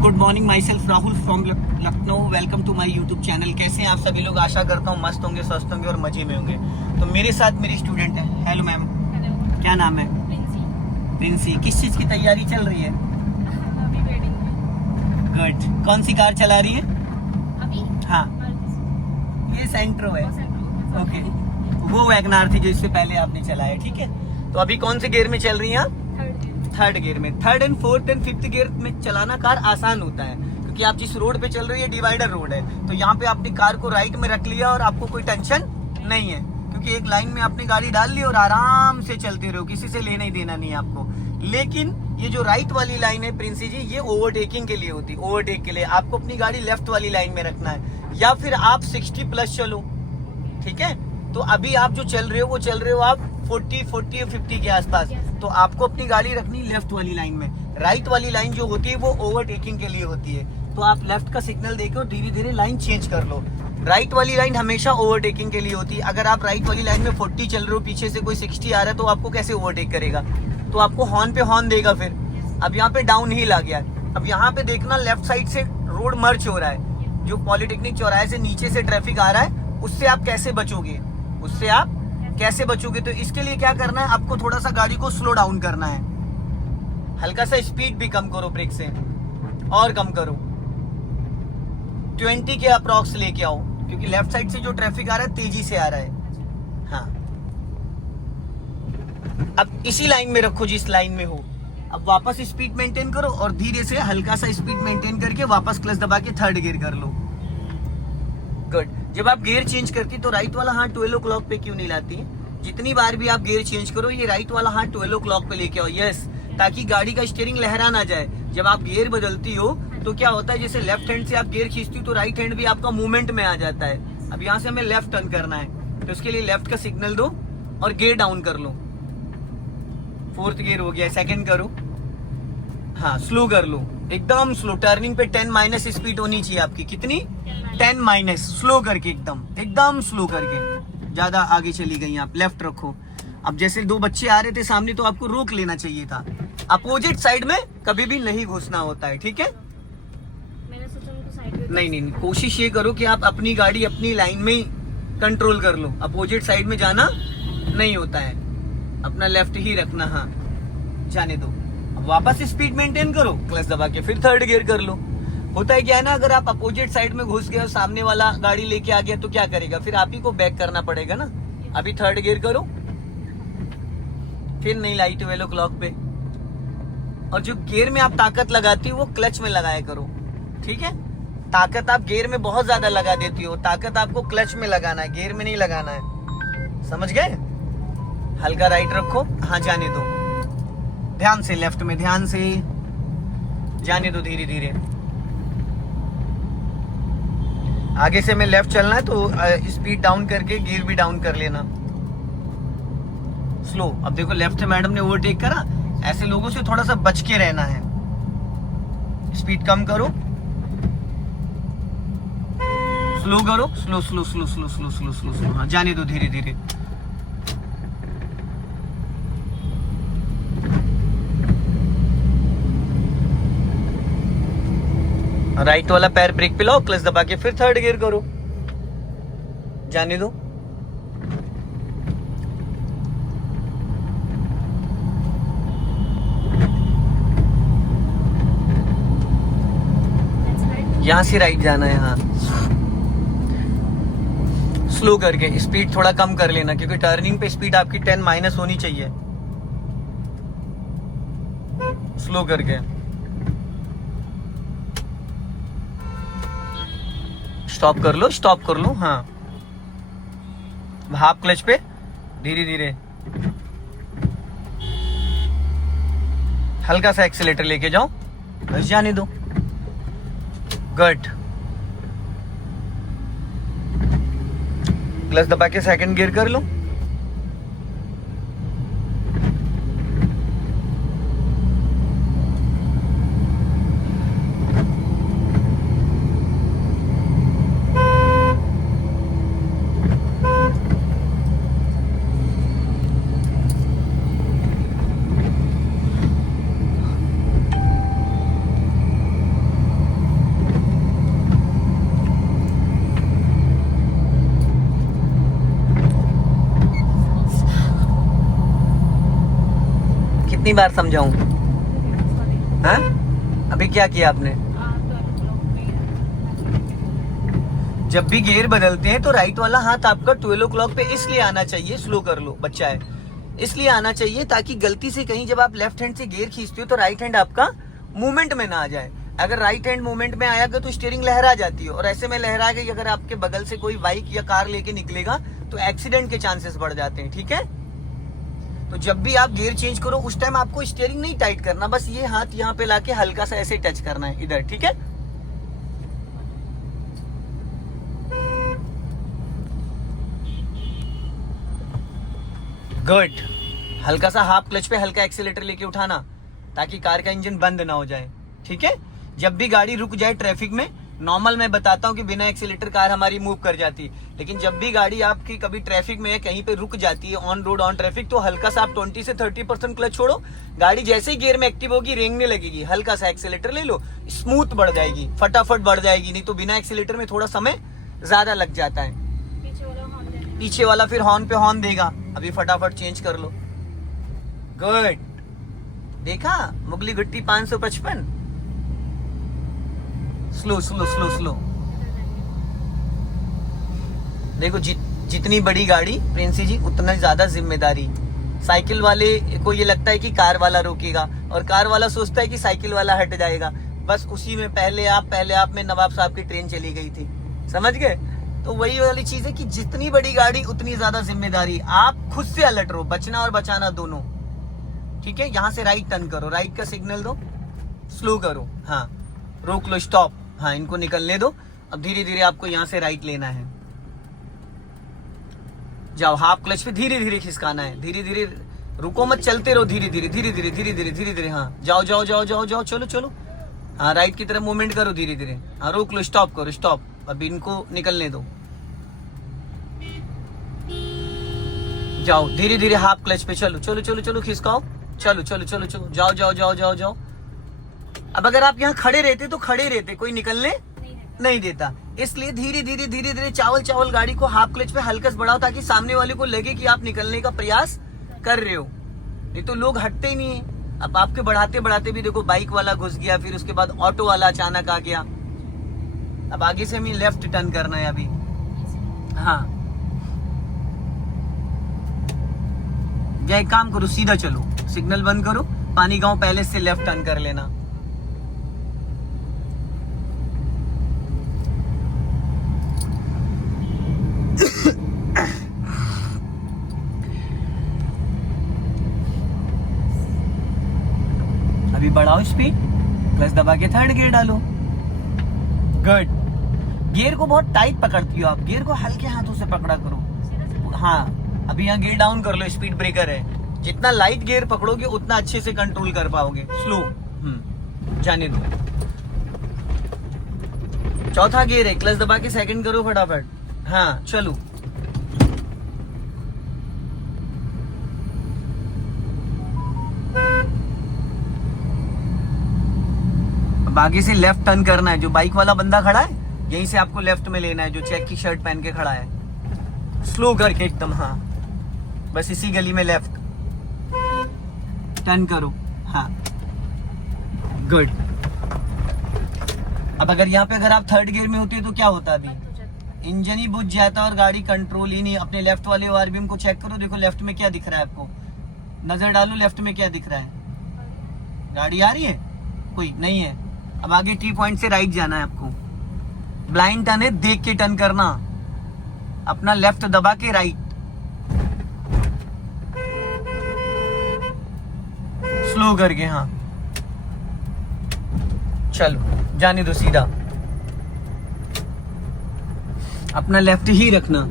Good morning, myself Rahul from Lucknow. Welcome to my YouTube channel. कैसे हैं आप सभी लोग? आशा करता हूँ मस्त होंगे, स्वस्थ होंगे और मजे में होंगे। तो मेरे साथ मेरी स्टूडेंट है। Hello ma'am. हेलो। क्या नाम है? प्रिंसी। किस चीज़ की तैयारी चल रही है? अभी वेडिंग में। गुड। कौन सी कार चला रही है? अभी हाँ, ये सेंट्रो है। ओके, वो वैगनार थी जो इससे पहले आपने चलाया। ठीक है, तो अभी कौन से गियर में चल रही हैं आप? थर्ड गियर में। Third and fourth and fifth gear में चलाना कार आसान होता है, क्योंकि आप जिस रोड पे चल रही है डिवाइडर रोड है, तो यहाँ पे आपने कार को राइट में रख लिया और आपको कोई टेंशन नहीं है, क्योंकि एक लाइन में आपने गाड़ी डाल ली और आराम से चलते रहो, किसी से लेना ही देना नहीं है आपको। लेकिन ये जो राइट वाली लाइन है प्रिंसी जी, ये ओवरटेकिंग के लिए होती है। ओवरटेक के लिए आपको अपनी गाड़ी लेफ्ट वाली लाइन में रखना है, या फिर आप 60+ चलो। ठीक है, तो अभी आप जो चल रहे हो वो चल रहे हो आप 40 और 50 के आसपास, तो आपको अपनी गाड़ी रखनी लेफ्ट वाली लाइन में। राइट वाली लाइन जो होती है वो ओवरटेकिंग के लिए होती है, तो आप लेफ्ट का सिग्नल देकर धीरे धीरे लाइन चेंज कर लो। राइट वाली लाइन हमेशा ओवरटेकिंग के लिए होती है। अगर आप राइट वाली लाइन में 40 चल रहे हो, पीछे से कोई 60 आ रहा है, तो आपको कैसे ओवरटेक करेगा? तो आपको हॉर्न पे हॉर्न देगा। फिर अब यहाँ पे डाउन हिल आ गया। अब यहाँ पे देखना, लेफ्ट साइड से रोड मर्ज हो रहा है, जो पॉलिटेक्निक चौराहे से नीचे से ट्रैफिक आ रहा है, उससे आप कैसे बचोगे? उससे आप कैसे बचोगे? तो इसके लिए क्या करना है, आपको थोड़ा सा गाड़ी को स्लो डाउन करना है। हल्का सा स्पीड भी कम करो, ब्रेक से और कम करो, 20 के अप्रॉक्स लेके आओ, क्योंकि लेफ्ट साइड से जो ट्रैफिक आ रहा है तेजी से आ रहा है। हाँ, अब इसी लाइन में रखो जिस लाइन में हो। अब वापस स्पीड मेंटेन करो और धीरे से हल्का सा स्पीड मेंटेन करके वापस क्लच दबा के थर्ड गियर कर लो। गुड। जब आप गियर चेंज करती तो राइट वाला हाथ 12 o'clock पे क्यों नहीं लाती? जितनी बार भी आप गियर चेंज करो, ये राइट वाला हाथ 12 o'clock पे लेके आओ। यस, ताकि गाड़ी का स्टीयरिंग लहरा ना जाए। जब आप गियर बदलती हो तो क्या होता है, जैसे लेफ्ट हैंड से आप गियर खींचती हो तो राइट हैंड भी आपका मूवमेंट में आ जाता है। अब यहाँ से हमें लेफ्ट टर्न करना है, तो उसके लिए लेफ्ट का सिग्नल दो और गियर डाउन कर लो। फोर्थ गियर हो गया, सेकंड करो। हाँ, स्लो कर लो, एकदम स्लो। टर्निंग पे 10- स्पीड होनी चाहिए आपकी। कितनी? 10-। स्लो करके, एकदम स्लो करके। ज्यादा आगे चली गई आप, लेफ्ट रखो। अब जैसे दो बच्चे आ रहे थे सामने, तो आपको रोक लेना चाहिए था। अपोजिट साइड में कभी भी नहीं घुसना होता है। ठीक है, मैंने सोचा उनको साइड में। नहीं, कोशिश ये करो कि आप अपनी गाड़ी अपनी लाइन में ही कंट्रोल कर लो। अपोजिट साइड में जाना नहीं होता है, अपना लेफ्ट ही रखना। हाँ, जाने दो। अब वापस स्पीड मेंटेन करो, क्लच दबा के फिर थर्ड गियर कर लो। होता है क्या है ना, अगर आप अपोजिट साइड में घुस गए और सामने वाला गाड़ी लेके आ गया तो क्या करेगा? फिर आप ही को बैक करना पड़ेगा ना। अभी थर्ड गियर करो, फिर नहीं लाई 12 o'clock पे। और जो गियर में आप ताकत लगाती हो वो क्लच में लगाया करो। ठीक है, ताकत आप गियर में बहुत ज्यादा लगा देती हो, ताकत आपको क्लच में लगाना है, गियर में नहीं लगाना है। समझ गए? हल्का राइट रखो। हाँ, जाने दो, ध्यान से, लेफ्ट में ध्यान से जाने दो, धीरे धीरे। आगे से हमें लेफ्ट चलना है, तो स्पीड डाउन करके गियर भी डाउन कर लेना, स्लो। अब देखो, लेफ्ट से मैडम ने ओवरटेक करा। ऐसे लोगों से थोड़ा सा बच के रहना है। स्पीड कम करो, स्लो करो, slow slow slow slow slow slow slow slow. हाँ, जाने दो, धीरे धीरे। राइट वाला पैर ब्रेक पे लाओ, क्लच दबा के फिर थर्ड गियर करो, जाने दो। यहां से राइट जाना है। हाँ, स्लो करके स्पीड थोड़ा कम कर लेना, क्योंकि टर्निंग पे स्पीड आपकी 10- होनी चाहिए। स्लो करके, स्टॉप कर लो, स्टॉप कर लो। हाँ, हाफ क्लच पे, धीरे धीरे हल्का सा एक्सीलेटर लेके जाओ, बस जाने दो। गुड। क्लच दबा के सेकंड गियर कर लो। कितनी बार समझाऊं? सॉरी हाँ, अभी क्या किया आपने? जब भी गियर बदलते हैं तो राइट वाला हाथ आपका 12 o'clock पे इसलिए आना चाहिए, स्लो कर लो बच्चा है, इसलिए आना चाहिए ताकि गलती से कहीं जब आप लेफ्ट हैंड से गियर खींचते हो तो राइट हैंड आपका मूवमेंट में ना आ जाए। अगर राइट हैंड मूवमेंट में आएगा तो स्टीयरिंग लहरा जाती है, और ऐसे में लहरा गई अगर आपके बगल से कोई बाइक या कार लेके निकलेगा तो एक्सीडेंट के चांसेस बढ़ जाते हैं। ठीक है, तो जब भी आप गियर चेंज करो उस टाइम आपको स्टीयरिंग नहीं टाइट करना, बस ये हाथ यहाँ पे लाके हल्का सा ऐसे टच करना है इधर। ठीक है, गुड। हल्का सा हाफ क्लच पे हल्का एक्सीलेटर लेके उठाना ताकि कार का इंजन बंद ना हो जाए। ठीक है, जब भी गाड़ी रुक जाए ट्रैफिक में, नॉर्मल मैं बताता हूँ कि बिना एक्सीलेटर कार हमारी मूव कर जाती है, लेकिन जब भी गाड़ी आपकी कभी ट्रैफिक में कहीं पे रुक जाती है ऑन रोड ऑन ट्रैफिक, तो हल्का सा आप 20 से 30% क्लच छोड़ो, गाड़ी जैसे ही गियर में एक्टिव होगी रेंगने लगेगी, हल्का सा एक्सीलेटर ले लो, स्मूथ बढ़ जाएगी, फटाफट बढ़ जाएगी। नहीं तो बिना एक्सीलेटर में थोड़ा समय ज्यादा लग जाता है। पीछे वाला फिर हॉर्न पे हॉर्न देगा, अभी फटाफट चेंज कर लो। गुड, देखा मुगली गुट्टी 555। Slow slow slow slow. देखो जितनी बड़ी गाड़ी प्रिंसी जी उतना ज्यादा जिम्मेदारी। साइकिल वाले को ये लगता है कि कार वाला रोकेगा, और कार वाला सोचता है कि साइकिल वाला हट जाएगा। बस उसी में पहले आप में नवाब साहब की ट्रेन चली गई थी, समझ गए? तो वही वाली चीज है कि जितनी बड़ी गाड़ी उतनी ज्यादा जिम्मेदारी। आप खुद से अलर्ट रहो, बचना और बचाना दोनों। ठीक है, यहाँ से राइट टर्न करो, राइट का सिग्नल दो, स्लो करो, हाँ रोक लो, स्टॉप, हाँ इनको निकलने दो। अब धीरे धीरे आपको यहाँ से राइट लेना है। जाओ, हाफ क्लच पे धीरे धीरे खिसकाना है, धीरे धीरे, रुको मत, चलते रहो धीरे धीरे धीरे धीरे धीरे धीरे धीरे धीरे। हाँ जाओ जाओ जाओ जाओ जाओ, चलो चलो, हाँ राइट की तरफ मूवमेंट करो धीरे धीरे, हाँ रोक लो, स्टॉप करो, स्टॉप। अब इनको निकलने दो, जाओ धीरे धीरे हाफ क्लच पे, चलो चलो चलो चलो, खिसकाओ, चलो चलो चलो चलो, जाओ जाओ जाओ जाओ जाओ। अब अगर आप यहाँ खड़े रहते तो खड़े रहते, कोई निकलने नहीं देता, इसलिए धीरे धीरे धीरे धीरे चावल चावल गाड़ी को हाफ क्लच पे हल्का बढ़ाओ ताकि सामने वाले को लगे कि आप निकलने का प्रयास कर रहे हो। नहीं तो लोग हटते ही नहीं है। अब आपके बढ़ाते बढ़ाते भी देखो बाइक वाला घुस गया, फिर उसके बाद ऑटो वाला अचानक आ गया। अब आगे से हमें लेफ्ट टर्न करना है अभी, हाँ या एक काम करो, सीधा चलो, सिग्नल बंद करो, पानी गांव पहले से लेफ्ट टर्न कर लेना। अभी बढ़ाओ स्पीड, क्लच दबा के थर्ड गियर डालो। गुड, गियर को बहुत टाइट पकड़ती हो आप, गियर को हल्के हाथों से पकड़ा करो। हाँ अभी यहाँ गियर डाउन कर लो, स्पीड ब्रेकर है, जितना लाइट गियर पकड़ोगे उतना अच्छे से कंट्रोल कर पाओगे। स्लो, जाने दो। चौथा गियर है, क्लच दबा के सेकंड करो फटाफट, हाँ चलो। अब आगे से लेफ्ट टर्न करना है, जो बाइक वाला बंदा खड़ा है यहीं से आपको लेफ्ट में लेना है, जो चेक की शर्ट पहन के खड़ा है, स्लो करके एकदम, हाँ बस इसी गली में लेफ्ट टर्न करो, हाँ गुड। अब अगर यहाँ पे अगर आप थर्ड गियर में होते तो क्या होता, अभी इंजन ही बुझ जाता और गाड़ी कंट्रोल ही नहीं। अपने लेफ्ट वाले आरबीएम को चेक करो, देखो लेफ्ट में क्या दिख रहा है आपको, नजर डालो लेफ्ट में क्या दिख रहा है, गाड़ी आ रही है, कोई नहीं है। अब आगे टी पॉइंट से राइट जाना है आपको, ब्लाइंड टर्न है, देख के टर्न करना, अपना लेफ्ट दबा के राइट, स्लो करके, हाँ चलो जाने दो सीधा, अपना लेफ्ट ही रखना,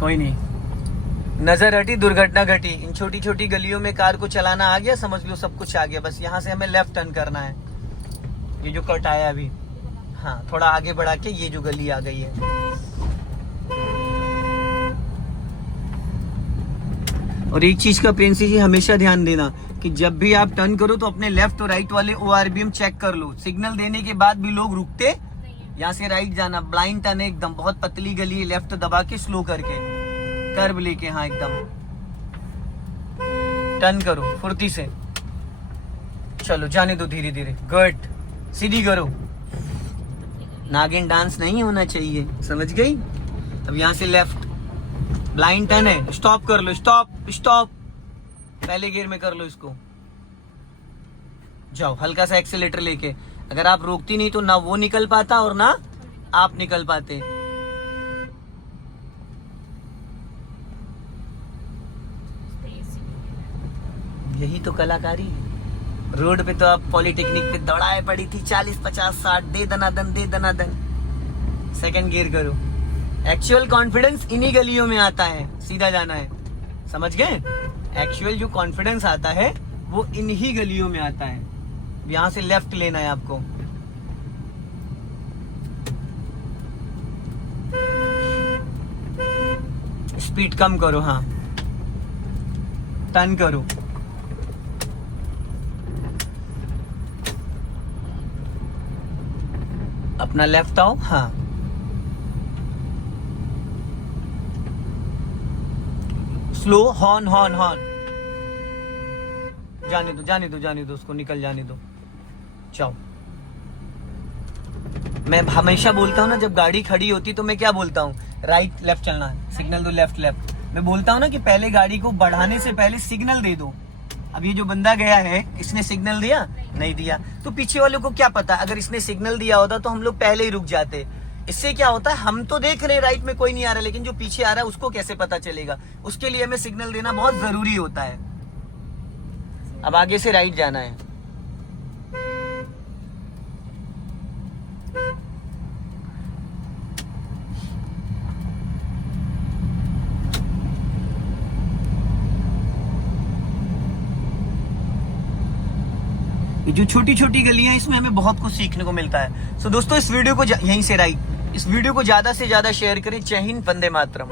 कोई नहीं, नजर हटी दुर्घटना घटी। इन छोटी छोटी गलियों में कार को चलाना आ गया, समझ लो सब कुछ आ गया। बस यहाँ से हमें लेफ्ट टर्न करना है, ये जो कट आया अभी, हाँ थोड़ा आगे बढ़ा के ये जो गली आ गई है। और एक चीज का प्रिंसी जी हमेशा ध्यान देना कि जब भी आप टर्न करो तो अपने लेफ्ट और राइट वाले ओआरबीएम चेक कर लो। सिग्नल देने के बाद भी लोग रुकते, यहाँ से राइट जाना, ब्लाइंड टर्न है एकदम, बहुत पतली गली है, लेफ्ट दबा के स्लो करके कर्व लेके, हाँ एकदम टर्न करो फुर्ती से, चलो जाने दो धीरे धीरे, गुड, सीधी करो, नागिन डांस नहीं होना चाहिए, समझ गई। अब यहाँ से लेफ्ट, ब्लाइंड टर्न है, स्टॉप कर लो, स्टॉप स्टॉप, पहले गियर में कर लो इसको, जाओ हल्का सा एक्सीलेटर लेके, अगर आप रोकती नहीं तो ना वो निकल पाता और ना आप निकल पाते। यही तो कलाकारी है। रोड पे तो आप पॉलिटेक्निक पे दौड़ाए पड़ी थी 40 50 60, दे दनादन दे दनादन। सेकंड गियर करो। एक्चुअल कॉन्फिडेंस इन्हीं गलियों में आता है, सीधा जाना है, समझ गए। एक्चुअल जो कॉन्फिडेंस आता है वो इन्हीं गलियों में आता है। यहां से लेफ्ट लेना है आपको, स्पीड कम करो, हाँ टर्न करो, अपना लेफ्ट आओ, हाँ स्लो, हॉर्न हॉर्न हॉर्न, जाने दो जाने दो जाने दो, उसको निकल जाने दो, जाओ। मैं हमेशा बोलता हूँ ना, जब गाड़ी खड़ी होती तो मैं क्या बोलता हूँ, राइट लेफ्ट चलना है, सिग्नल दो लेफ्ट लेफ्ट। मैं बोलता हूँ ना कि पहले गाड़ी को बढ़ाने से पहले सिग्नल दे दो। अब ये जो बंदा गया है, इसने सिग्नल दिया नहीं दिया, तो पीछे वालों को क्या पता, अगर इसने सिग्नल दिया होता तो हम लोग पहले ही रुक जाते। इससे क्या होता है, हम तो देख रहे हैं राइट में कोई नहीं आ रहा, लेकिन जो पीछे आ रहा है उसको कैसे पता चलेगा, उसके लिए हमें सिग्नल देना बहुत जरूरी होता है। अब आगे से राइट जाना है, ये जो छोटी छोटी गलियां, इसमें हमें बहुत कुछ सीखने को मिलता है। सो दोस्तों, इस वीडियो को यहीं से राइट, इस वीडियो को ज्यादा से ज्यादा शेयर करें। जय हिंद, वंदे मातरम।